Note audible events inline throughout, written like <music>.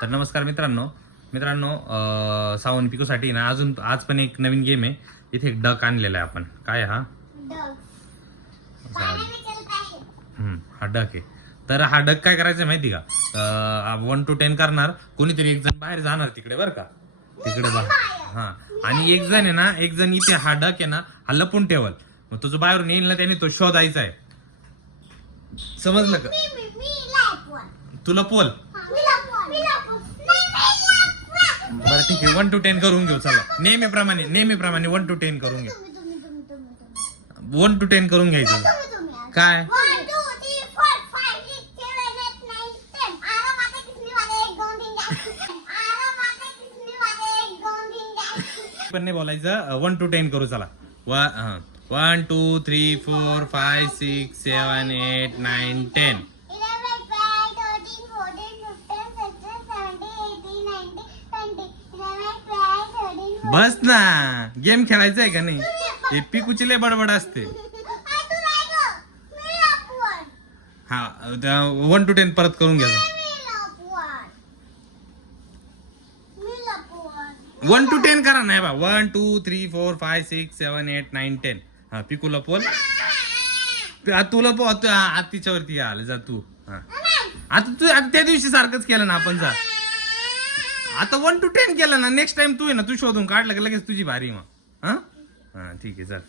तर नमस्कार मित्रांनो मित्रांनो सावन पिकोसाठी ना अजून आज पण एक नवीन गेम आहे इथे एक डक आणलेला आहे आपण काय हा हा डक आहे तर हा डक काय करायचं माहिती का वन टू टेन करणार कोणीतरी एक जण बाहेर जाणार तिकडे बरं का तिकडे बा हा आणि एक जण आहे ना एक जण इथे हा डक आहे ना हा लपून ठेवल मग तुझं बाहेरून येईल ना त्याने तो शोधायचा आहे समजलं का तुला पोल बरं ठीक आहे. वन टू टेन करून घेऊ चला. नेहमीप्रमाणे नेहमीप्रमाणे वन टू टेन करून घेऊ. वन टू टेन करून घ्यायचं. काय? पण नाही बोलायचं. वन टू टेन करू चला. One two three four five six seven eight nine ten बस ना. गेम खेळायचा आहे का नाही? हे पिकूची लय बडबड असते. हा वन टू टेन परत करून घ्या. वन टू टेन करा नाही बा one two three four five six seven eight nine ten हा पिकूला लपवल तुला पो तू- तिच्यावरती आलं जा तू. हा. आता तू आता त्या दिवशी सारखंच केलं ना आपण जा. आता वन टू टेन केलं ना नेक्स्ट टाइम तू आहे ना तू शोधून काढलं की लगेच तुझी भारी मग. हा? हा ठीक आहे चल.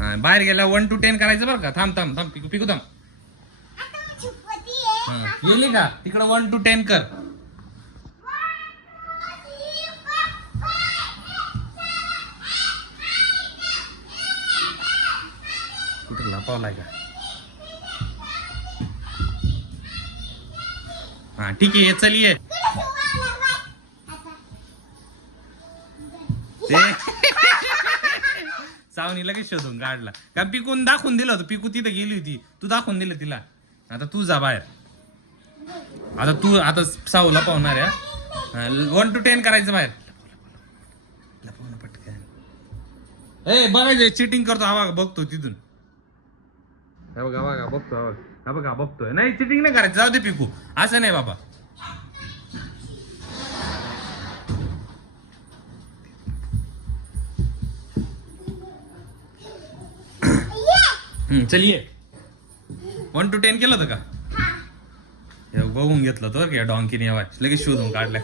हा बाहेर गेला वन टू टेन करायचं बरं का? थांब थांब थांब पिकू पिकू थांब. हा गेली का? तिकडं वन टू टेन कर. कुठं लपावलाय का? हा ठीक आहे चल लगेच शोधून काढला. कारण पिकून दाखवून दिलं होतं. पिकू तिथं गेली होती. तू दाखवून दिलं तिला. आता तू जा बाहेर. आता तू आता साऊला पाहणार वन टू टेन करायचं बाहेर. ए बघायचं चिटिंग करतो. हा बघा, बघतो तिथून. बघा बघा बघतो हा बघा. बघतोय. नाही चिटिंग नाही करायचं. जाऊ दे पिकू. असं नाही बाबा. चलिये. वन टू टेन केलं होतं का? हे बघून घेतलं होतं की का डॉंकीने आवाज. लगेच शोधून काढलं.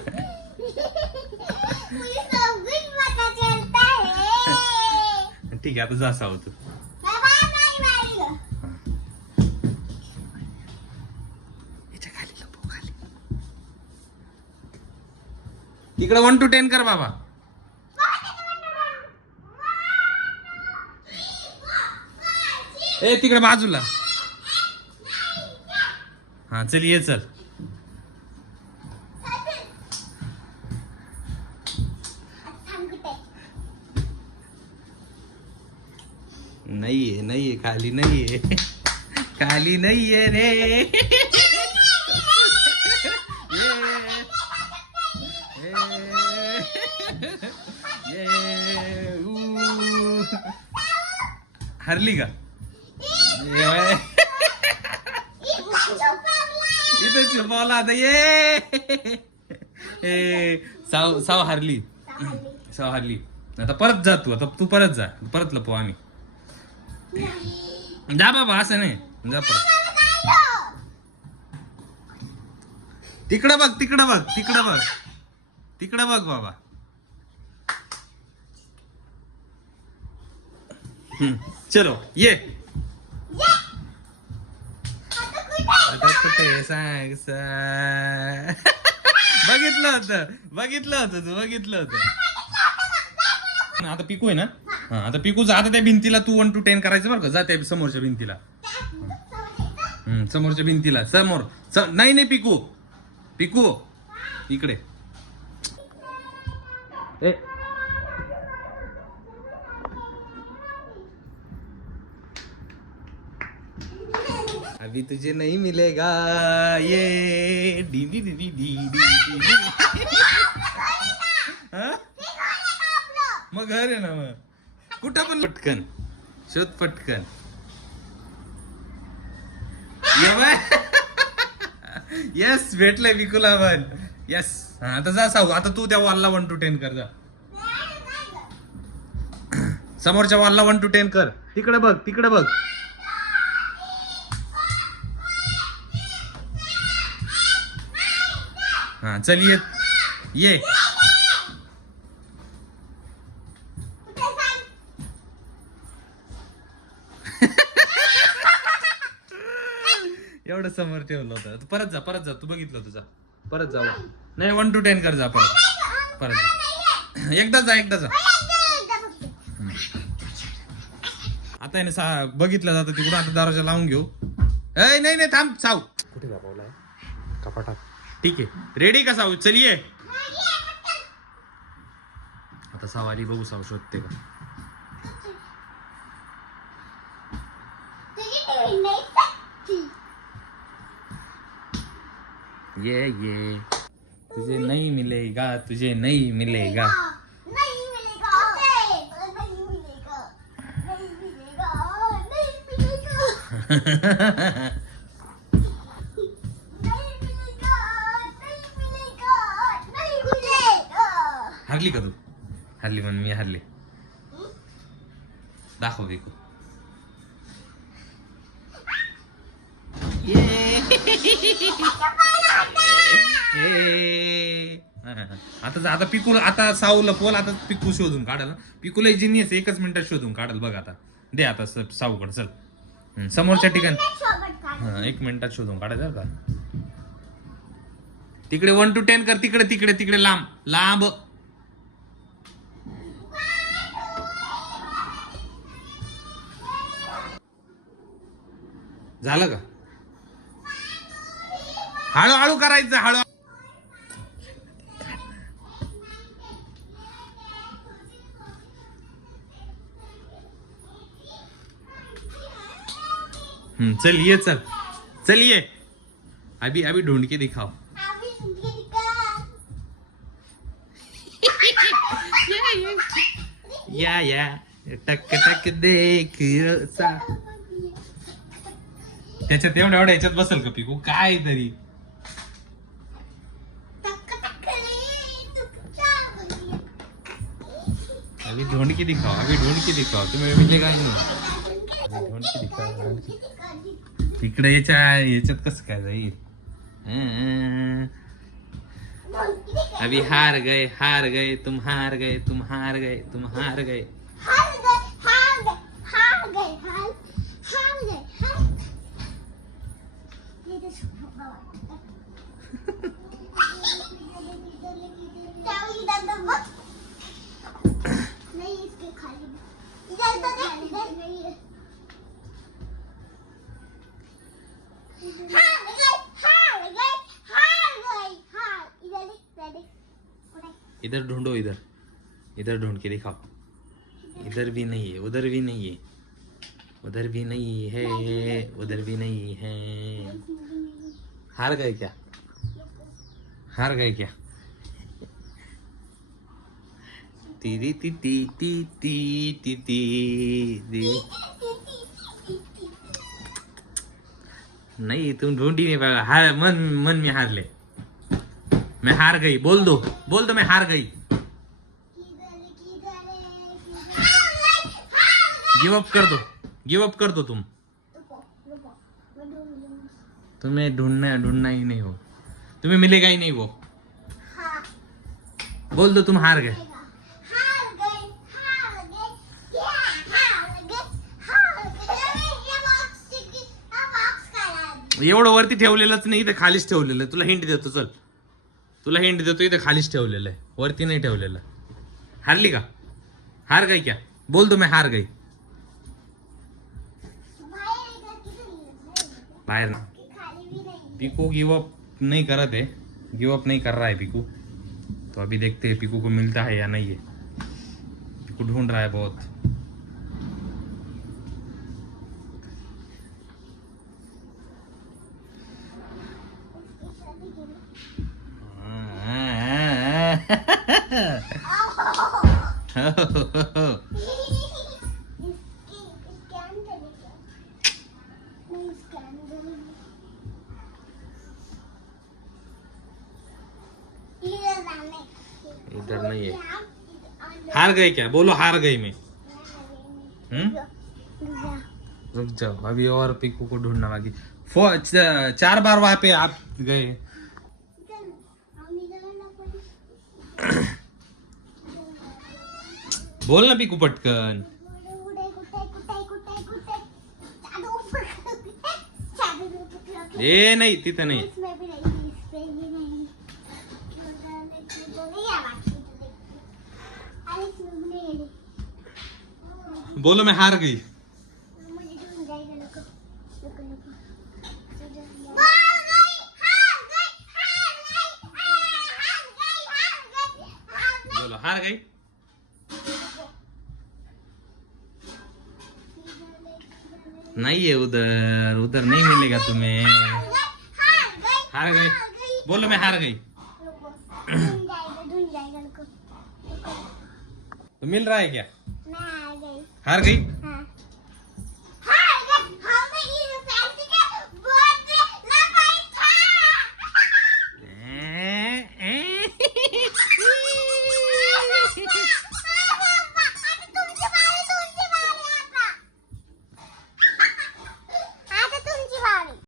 ठीक आहे आता जसा होतो इकडे वन टू टेन कर बाबा. ए तिकडे बाजूला. हा चल ये चल. नाहीये नाहीये खाली नाहीये. खाली नाहीये रे. ये. हरली का ये बाय. इथं छुपवला आता. ये. साव साव हारली. साव हारली. आता परत जा तू आता तू परत जा. परत लपू आम्ही. जा बाबा असं नाही. जा परत. तिकडं बघ तिकडं बघ तिकडं बघ. तिकडं बघ बाबा. चलो ये. कुठे सांग सांग. बघितलं होतं बघितलं होतं तू बघितलं होतं. आता पिकू आहे ना? हा आता पिकू जा आता त्या भिंतीला तू वन टू टेन करायचं बरं का? जा त्या समोरच्या भिंतीला. हम्म, समोरच्या भिंतीला समोर. स- नाही नाही पिकू. पिकू इकडे. ए अभी तुझे नहीं मिलेगा ये D D D D D D हा? मग घर आहे ना मग. कुठं पण पटकन. शोध पटकन. येस भेटलंय विकुला पण येस आता जा साऊ आता तू त्या वॉलला वन टू टेन कर जा. <coughs> समोरच्या वॉलला वन टू टेन कर. तिकडे बघ तिकडे बघ. हा चल ये. ये एवढं समोर ठेवलं होतं. तू परत जा परत जा. तू बघितलं तुझा परत जा नाही वन टू टेन कर जा परत. परत जा. एकदा जा एकदा जा. आता आहे ना सा बघितलं जातं तिकडून. आता दारोजा लावून घेऊ. ए नाही नाही थांब साऊ कुठे दाखवलाय कपाटात. ठीक आहे रेडी का साऊ चलिये आता सवारी बघू साऊ शोधते का। ये ये। तुझे नहीं मिलेगा तुझे नहीं मिलेगा नहीं मिलेगा। <laughs> हरली का तू? हरली म्हणून मी हरले. दाखव विकू आता आता पिकू आता साऊला पोल आता पिकू शोधून काढाल पिकूला जिनियस एकच मिनिटात शोधून काढाल बघ आता. दे आता साऊकडे चल. समोरच्या ठिकाणी. हा, एक मिनिटात शोधून काढायचं का? तिकडे वन टू टेन कर तिकडे तिकडे तिकडे लांब. लांब. झालं का? हळूहळू करायचं हळू चल ये चल. चल ये. अभी अभी ढूंढ के दिखाओ. <laughs> या या. टक टक देख सा त्याच्यात एवढ्या एवढ्या याच्यात बसल का पिकू? काय तरी. अभी ढूंढ के दिखाओ अभी ढोंडकी के दिखाओ तुम्ही मिलेगा नाही? अभी दिखाओ तिकडे याच्या याच्यात कसं काय जाईल? अभी हार गए हार गए तुम हार गए तुम हार गए तुम हार गए इधर ढूंढो, इधर। इधर ढूंढ के दिखाओ। इधर भी नहीं है, उधर भी नहीं है। उधर भी नहीं है, उधर भी नहीं है। हार गए क्या? हार गए क्या? तीरी ती ती ती ती ती ती नहीं, तुम ढूंढ ही नहीं पाएगा हार, मन मन में हार ले। मैं हार गई बोल दो बोल दो मैं हार गई। गिव अप कर दो गिव अप कर दो तुम। तुम्हें ढूंढना ढूंढना ही नहीं हो तुम्हें मिलेगा ही नहीं वो। बोल दो तुम हार गए। एवढं वरती ठेवलेलंच नाही तर खालीच ठेवलेलं तुला हिंट देतो चल. तुला हिंट देतो इथे खालीच ठेवलेलं आहे. वरती नाही ठेवलेलं. हारली का? हार गाई क्या? बोल तुम्ही हार गाई. बाहेर ना. पिकू गिवअप नहीं करत आहे. गिवअप नहीं कर रहा है पिकू. तो अभी देखते है पिकू को मिलता है या नहीं है. पिकू ढूंढ रहा है बहुत. इधर नहीं है। हार गए क्या? बोलो हार गई मैं। हम्म? रुक जाओ अभी और पिकू को ढूंढना बाकी। चार बार वहाँ पे आप गए। बोल ना पिकू पटकन। <laughs> ये नहीं तिथं नहीं। बोलो मैं हार गई। बोलो हार गई? नाहीये उधर उधर नहीं मिलेगा तुम्हें? हार गई. बोलो मैं हार गई. <coughs> तो मिल रहा है क्या हार गई?